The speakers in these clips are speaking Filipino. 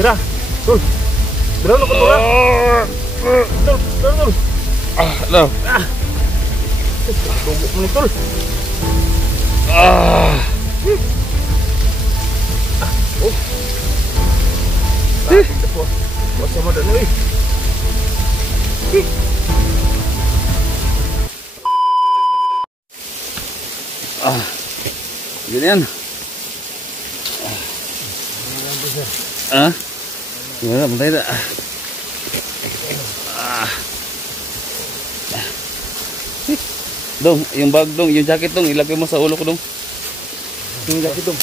Kira, tol. Berapa kau tol? Tol, tol, tol. Dah. Tunggu menit tol. Oh. Wah, sama dah ni. Ganyan. Gimana bentar tak? Dong, yung bag dong, yung jacket dong, ilagay mo sa ulo ko dong. Yung jacket dong.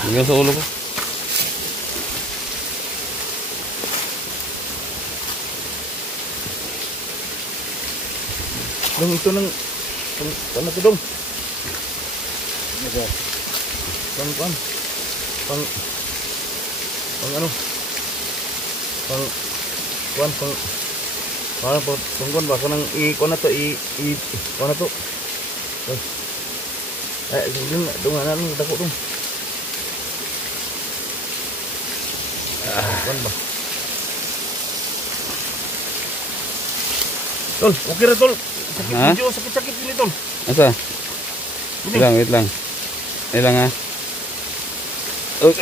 Ilagay mo sa ulo ko. Dong, itu nang ano to dong? Pang ano? Pang ba kanang i-kuan na to kuan na to. Dong ana nang dako dong. Kuan ba? Tol, okay ra tol. Sakit medyo sakit ini tol. Asa? Wait lang. Ha. Oh,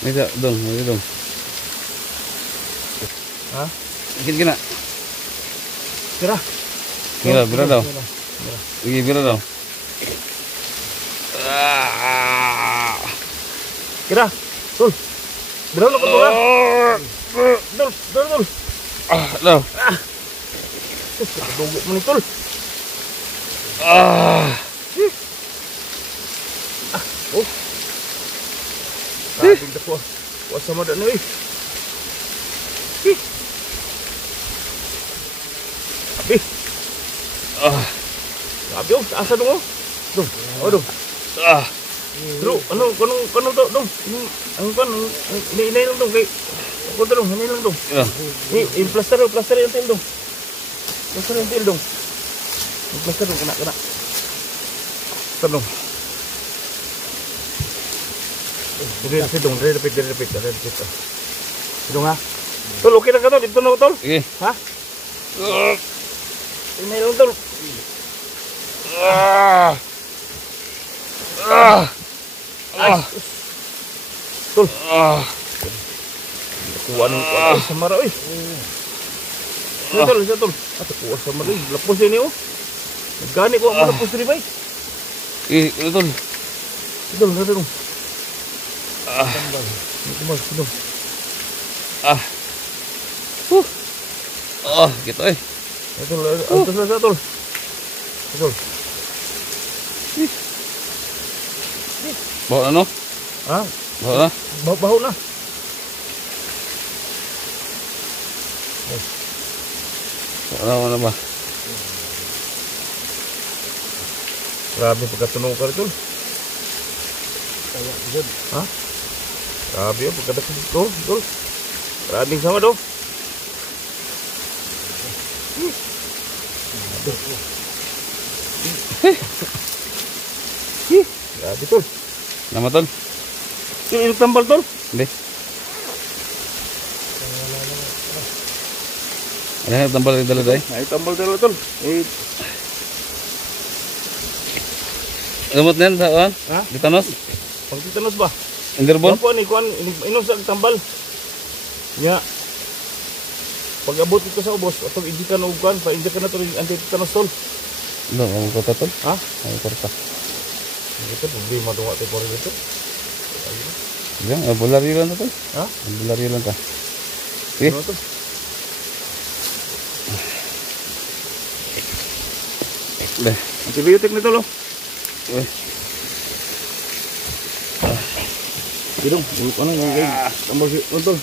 Mesa dong. Ha? Sakit kena. Bira daw. Sige, bira daw. Kira, tol. Bira na ko tol. Tol. Daw. Tunggu menit tol. Oh. Sabing dah kuat sama dah ni. Habis. Habis asa dong. Dong. Aduh. Bro, kono dong. Ang kan ini lang dong kay. Ako dong, ini lang dong. Ni plaster yang til dong. Plaster yang til dong. Plaster dong kena. Tolong. Dari depit. Hidung ha. Tol, okay na ka tol? Dito na tol? Sige. Ha? Ini lang tol. Tol. Kuha ng samara oy. Tol. Ato kuha samara oy. Lapos ini oh. Gani ko ang lapos rin bay. Tol. Tol. Gitu eh. Tol. Bawa ano? Ha? Bawa na? Baho na. Bawa na ba? Grabe pagkatunog ka rin, ha? Grabe yun, pagkatunog tol. Maraming sama daw. Grabe tol. Nama tol? Yung tambal tol? Hindi. Ada tambal di dalam day? Ay, tambal tol tol. Gamot na yan, saan? Ha? Ditanos? Pag titanos ba? Interbon? Kuan inom sa tambal. Nya. Pag abot ito sa ubos, atong indikan og kuan, pa-indikan na to anti-tetanus tol. No, ang kota tol? Ha? Ang kota. Ito problema to ate por dito. Yan, bularyo lang tol. Ha? Bularyo lang ka. Sige. Ano to? Deh, Antibiotik na tol. Dong, ano nga tambal si tol.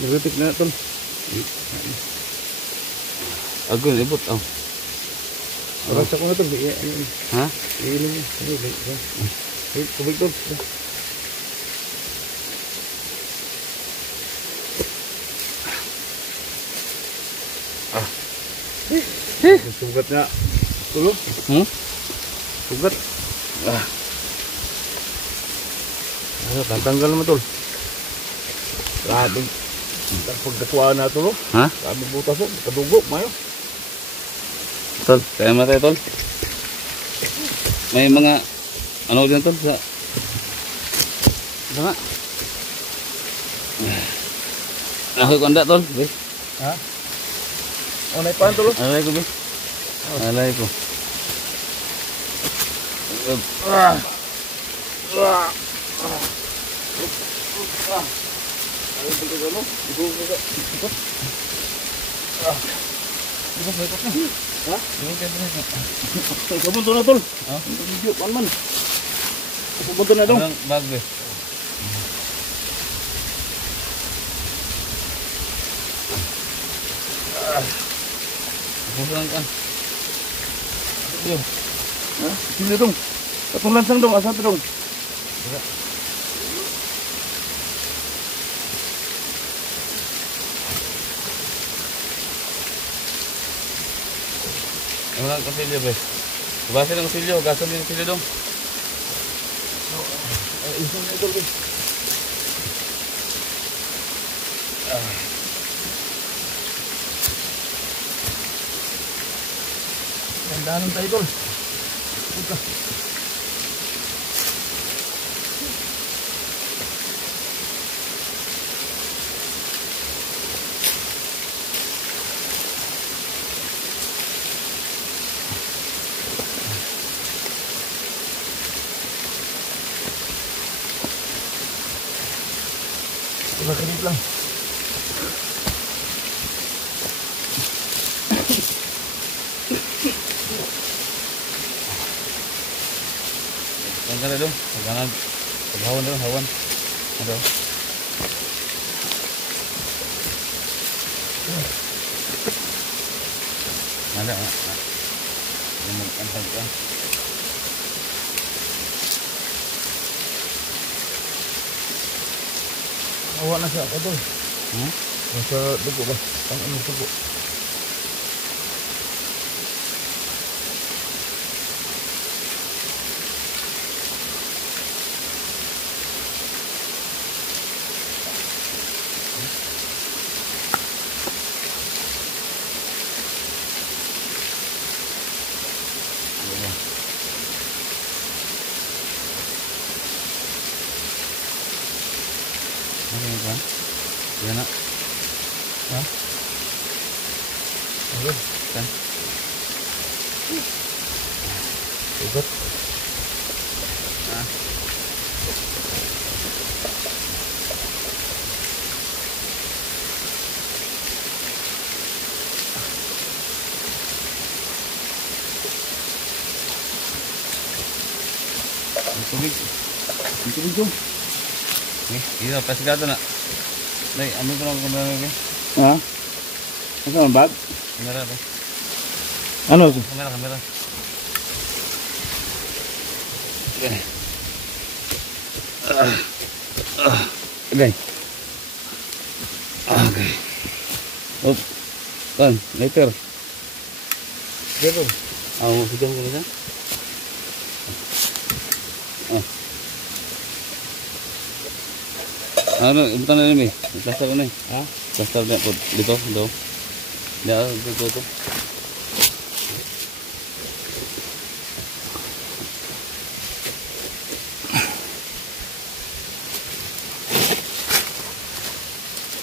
Antibiotik na tol. Agul ibut oh. Rasa ko na tol. Ha? Ini. Kubik tol. Sugat na. Tulo. Hmm? Sugat. Tanggal naman tol. Grabe. Pagkatuwaan na tol. Ha? Grabe butas po. Kadugo. Mayo. Tol, kaya mo tayo tol. May mga ano din tol sa nga. Ako ko anda tol, be. Ha? O naipahan tol. Alay ko be. Alay ko. Kapunto na tol. Video kan man. Kapunto na dong. Bag be. Pulang kan. Yo. Ha? Sini dong. Katong lansang dong, asa to dong. Ano lang kasilyo be. Babasin ng kasilyo, gasan yung kasilyo dong. Isang na tol. Dandanan tayo tol. Buka. Makinip lang. Tanggal na dong. Pagkanan. Paghawan dong, hawan. Ano? Ada. Antang ka. Awak na siya, tol. Nasa dugo ba? Ang ano dugo? Ano yun kan? Yan na. Ha? Ano? Kan? Ugat. Ah. Tubig. Tubig dong. Nih, ini apa sih kata nak? Nih, ambil tolong kamera ni. Ha? Asa man bag? Kamera tu. Ano? Kamera. Okay. Okay. Up. Kan, later. Dito. Mau hidung ke sana? Ano, ibutan na rin eh. Plaster ko na eh. Ha? Plaster na po. Dito. Dito.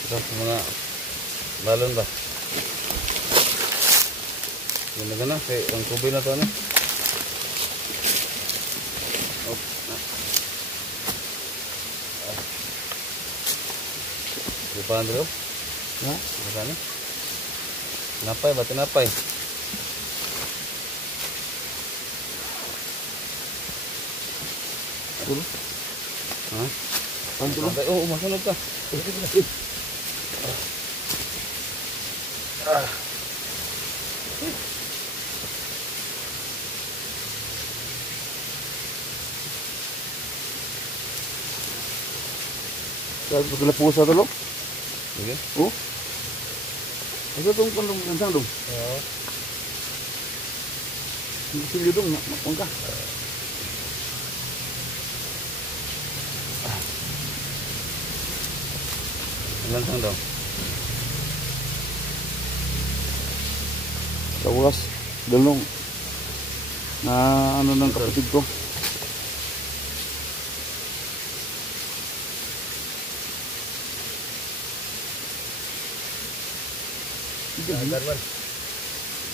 Ito, mga balon ba? Ganda ka na. Kaya ang kubi na ito ano. Lupahan dulu. Ha? Lupahan ni. Napay, batu napay. Dulu. Ha? Pantulo. Napay. Oh, masunod ka. Tapos kena pusa dulu. Sige. Oh. Asa tong kandung lansang dong. Oo. Silyo dong, makong ka. Lansang daw. Sa oras, dalong na ano ng kapatid ko.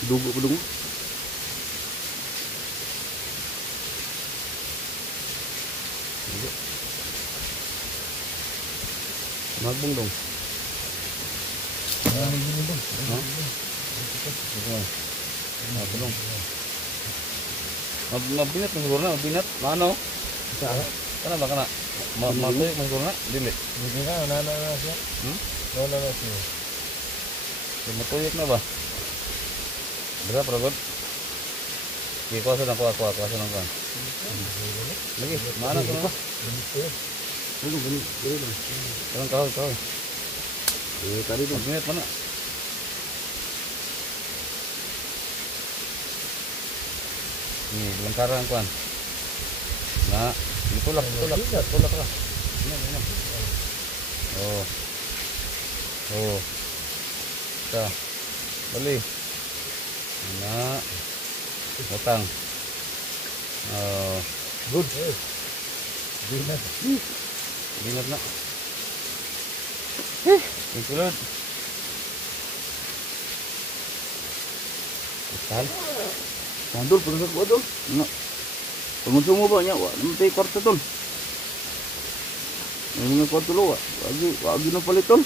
Dugo pa dugo. Magbong dong. Mabinat ng siguro na, mabinat. Ano? Kana ba kana? Matuyo ng siguro na, dili. Hindi ka, nana siya. Nana siya. Matuyok na ba? Dira pragod. Kuha ng kuha ng kuha. Lagi, mana ko na. Parang kahoy. Tadi tu. Mabinat mana? Ni lengkaran kuan. Nah, tulak lah. Ini. Oh. Dah. Beli. Nah. Datang. Oh. Good. Binat nak. Ikulat. Ikan. Sandul pun aku tu. Nak. Pengunjung mo ba niya? Wa naman tayo kwarta tol. May mga kwarta lo. Wagi na palit tol.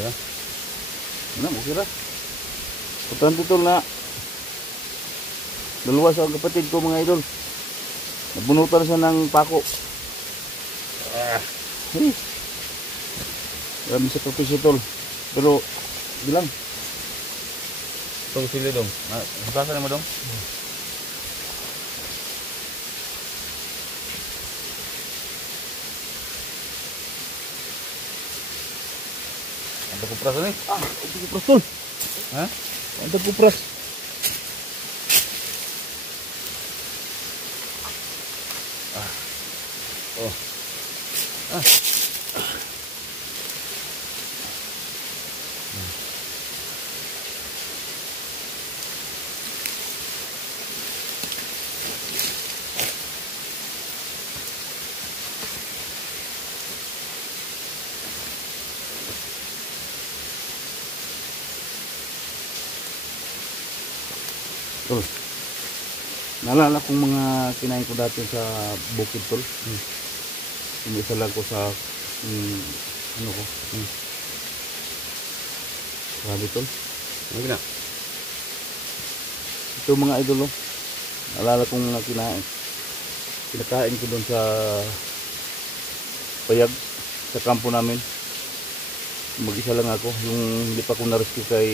Ya. Ano, okay ra. Importante tol na dalawa sa kapatid ko mga idol. Nabunutan siya ng pako. Marami sa kapatid tol. Pero, bilang. Tong sili dong. Basahan mo dong. Ada kupras ni? Ada kupras tol. Hah? Ada kupras. Tol. Naalala kong mga kinain ko dati sa bukid tol. Hindi lang ko sa ano ko. Grabe tol. Ano gina? Ito mga idol. Naalala kong mga kinain. Kinakain ko doon sa payag sa kampo namin. Mag-isa lang ako. Yung hindi pa ko na-rescue kay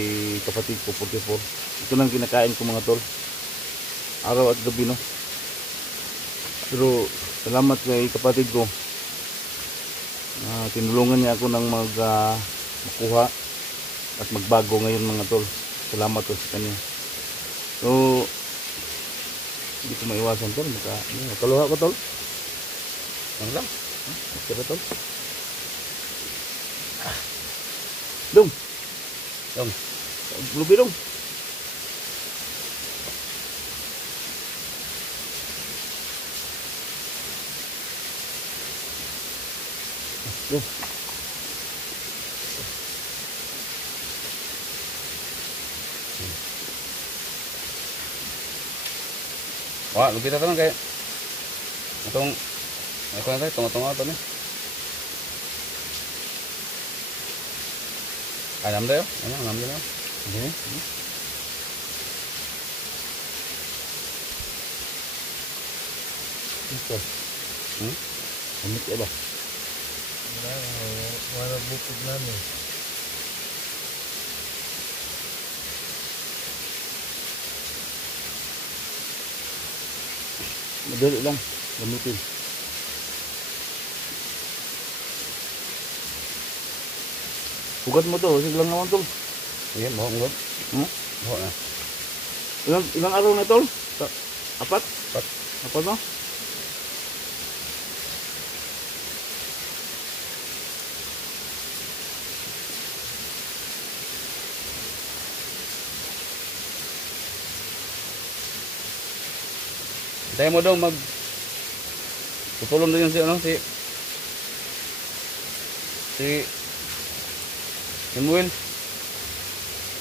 kapatid ko 44. Ito lang kinakain ko mga tol. Araw at gabi no. Pero salamat kay kapatid ko. Tinulungan niya ako ng makuha at magbago ngayon mga tol. Salamat ko sa kanya. So hindi ko maiwasan tol. Makaluha ko tol. Ano lang? Sira tol. Dong. Lubi dong. Dong. Wah, lupita teman kayak itong nanti tengah-tengah atau nih. Ayam deh, ayam deh. Ini. Ito. Ano kaya ba? Wala bukid namin. Madali lang. Gamitin. Hugat mo to. Sige lang naman tol. Iya, mau nggak? Mau ya. Ilang araw na tol? Apat? Apat. Apat no? Tayo mo dong mag tutulong din yun si ano si Linwell.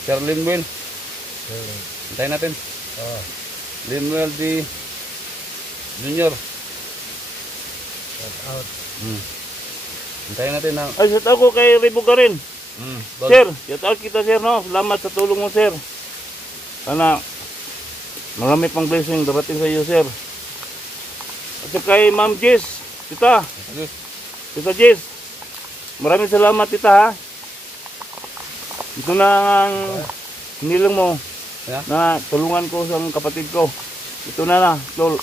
Sir Linwell. Hintayin natin. Linwell di Junior. Out. Hintayin natin na. Ay, shout out ko kay Ribo ka rin. Tol. Sir, shout out kita sir, no? Salamat sa tulong mo, sir. Sana marami pang blessing darating sa iyo, sir. At saka kay Ma'am Jess, tita Jess. Maraming salamat, tita, ha. Ito na ang hinilang mo Yeah. na tulungan ko sa kapatid ko. Ito na, tol.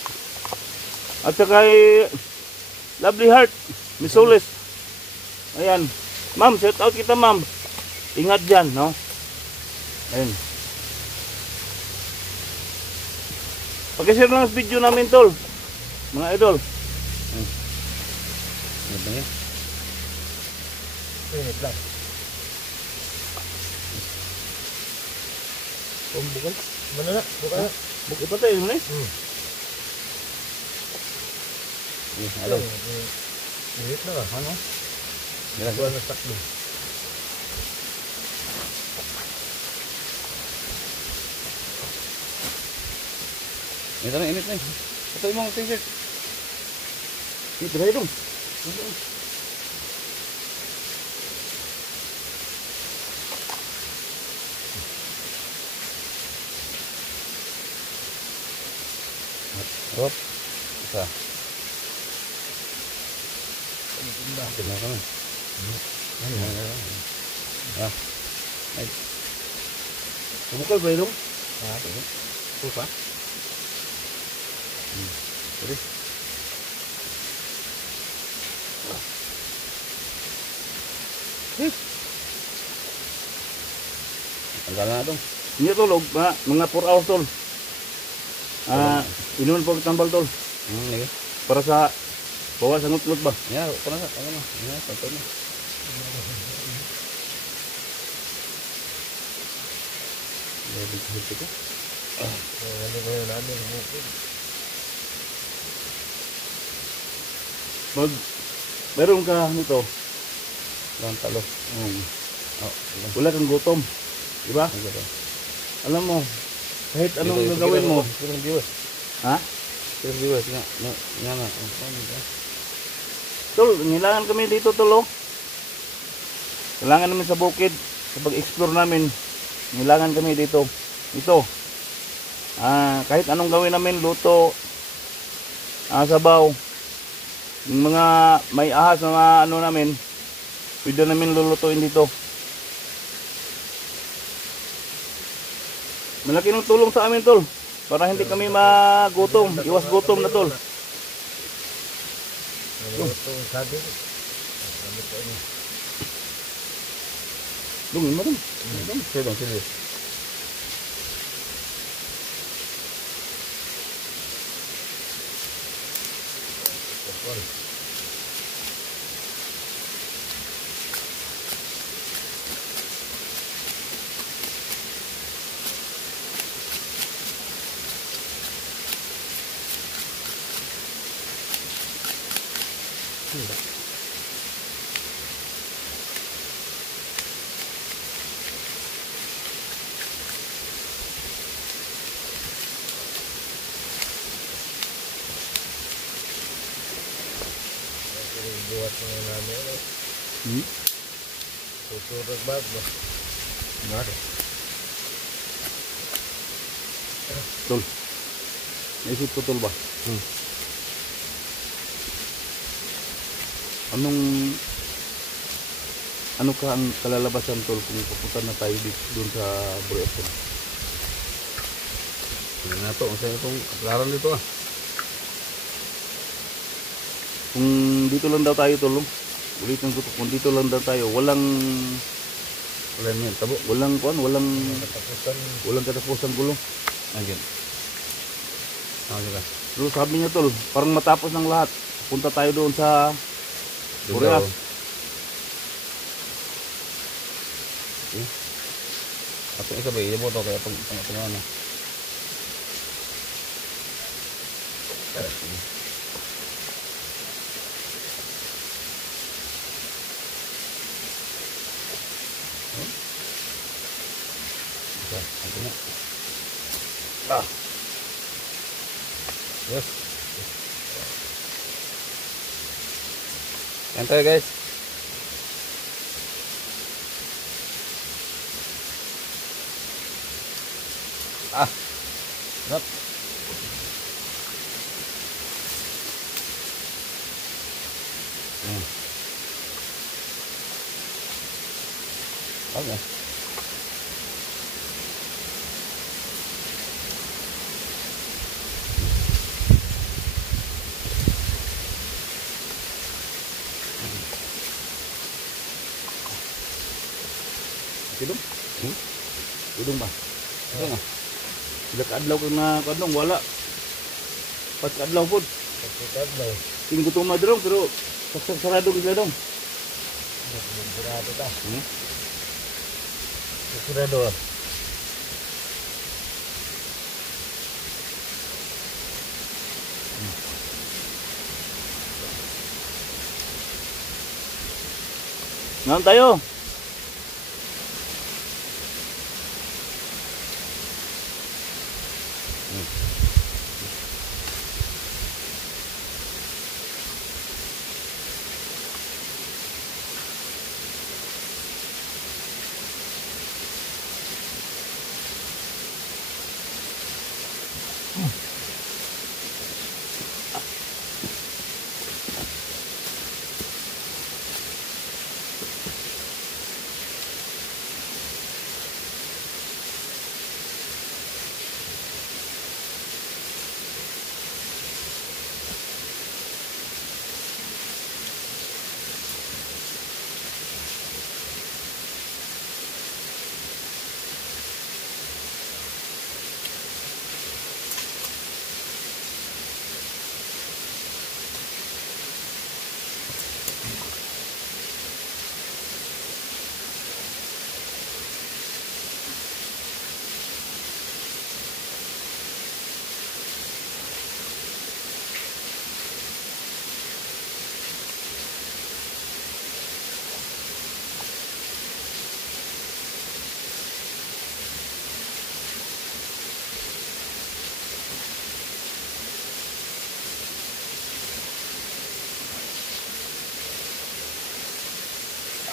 At saka kay Lovely Heart, Miss Solis. Ayan. Ma'am, shout out kita, ma'am. Ingat dyan, no? Ayan. Pag-share lang sa video namin, tol. Mga idol. Ano ba yan? Plus. Bukan. Mana nak? Bukan. Bukit pa tayo, no? Halo. Lihat na lah. Ano? Bilang. Bukan letak dulu. Ito na, init na. Ito yung mga t-shirt. Ito na yun. Hop. Isa. Tingnan ka na. Ah. Ay. Bukal ba yun? Pupa. Jadi. Tanggal na dong. Hindi tol, mga 4 hours tol. Inuman po tambal tol. Lagi. Para sa bawa sa ngutlot ba? Ya, pernah sa ano? Ya, contohnya. Jadi gitu ko. Ano ba yun namin? Meron ka nito. Lang talo. Oh, Wala kang gutom. Diba? gitu. Alam mo, kahit anong gagawin mo. Kurang jiwa. Ha? Kurang jiwa nga. Nga na. Tol, kailangan kami dito tol oh. Kailangan namin sa bukid. Sa pag-explore namin, kailangan kami dito. Ito. Kahit anong gawin namin, luto, sabaw, yung mga may ahas na mga ano namin, pwede namin lulutuin dito. Malaki ng tulong sa amin tol, para hindi kami magutom, iwas gutom na tol. Ito sabi. Dungin mo rin. Sige dong, sige. Buat mga namin. Susurag ba? Nada. Tol. Naisip ko tol ba? Ano ka ang kalalabasan tol kung pupunta na tayo dito doon sa Buriason? Ano na to? Ang sa'yo itong kaplaran dito ah. Kung dito lang daw tayo tol, ulitin ko to, kung dito lang daw tayo, walang Wala niyan, tabo. walang Katapusan. katapusan gulo. Ayun. Sige. So sabi niya tol, parang matapos ng lahat, punta tayo doon sa Burias. Ato isa ba? Iya mo to kaya pang ano. Ah. Yes. Yan tayo guys. Ah. Sarap. Okay. Kidong? Kidong ba? Kaya nga. Sila kaadlaw ko na kadong wala. Pas kaadlaw po. Pagkakadlaw. Tingin ko itong madrong pero sarado ko sila dong. Sigurado ta. Sigurado. Ngayon tayo.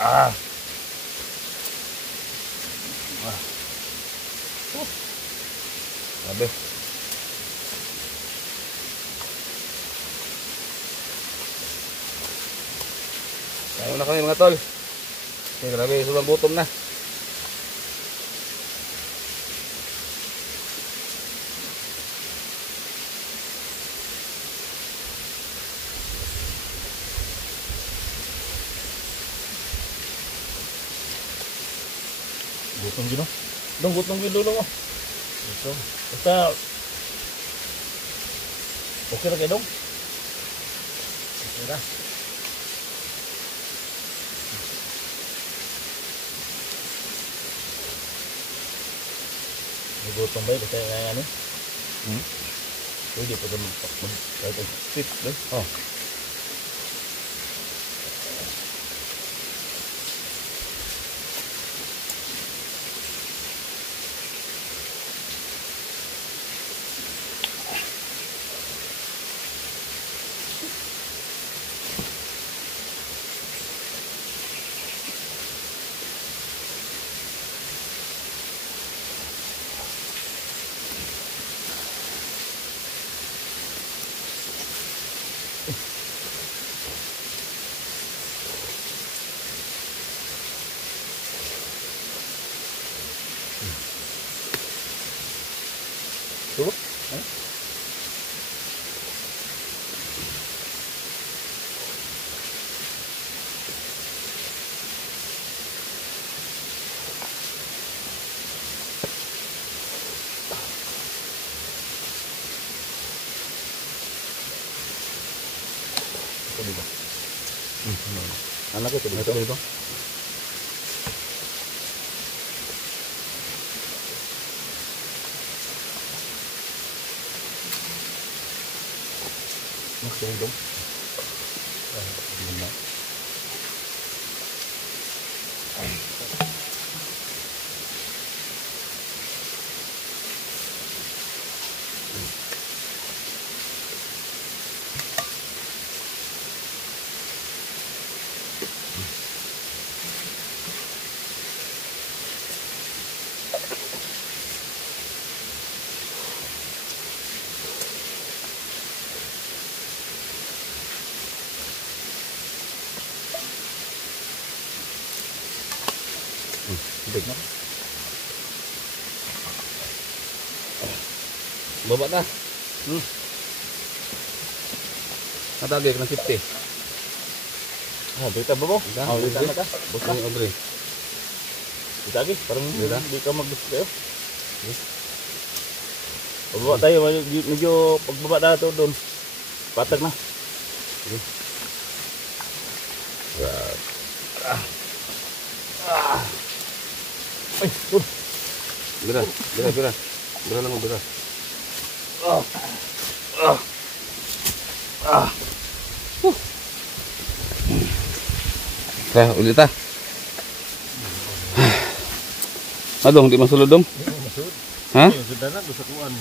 Ah. Grabe. Kain na kami mga tol. Grabe, sobrang gutom na. Gutom gino. Dong gutom gino dong. Gutom. Basta okay ra kay dong. Okay na. Gutom ba? Basta nga ano? Pwede pa sa mag-sit. Oh. Tulo? Ito dito. Anak ko ito dito. Maksudnya dong. Big na. Baba na. Natagay ka ng 50. Ah, dito ba mo? Dito. Oh, dito na ka. Buka. Ay, Audrey. Dito lagi, parang Dito. hindi ka mag-gusto kayo. Pagbaba tayo, medyo pagbaba na ito doon. Patag na. Ay, doon. Bira. Bira lang mo, bira. Kaya, ulit ah. Adong, di masulod dong? Ha? Sudah na, doon sa kuwan.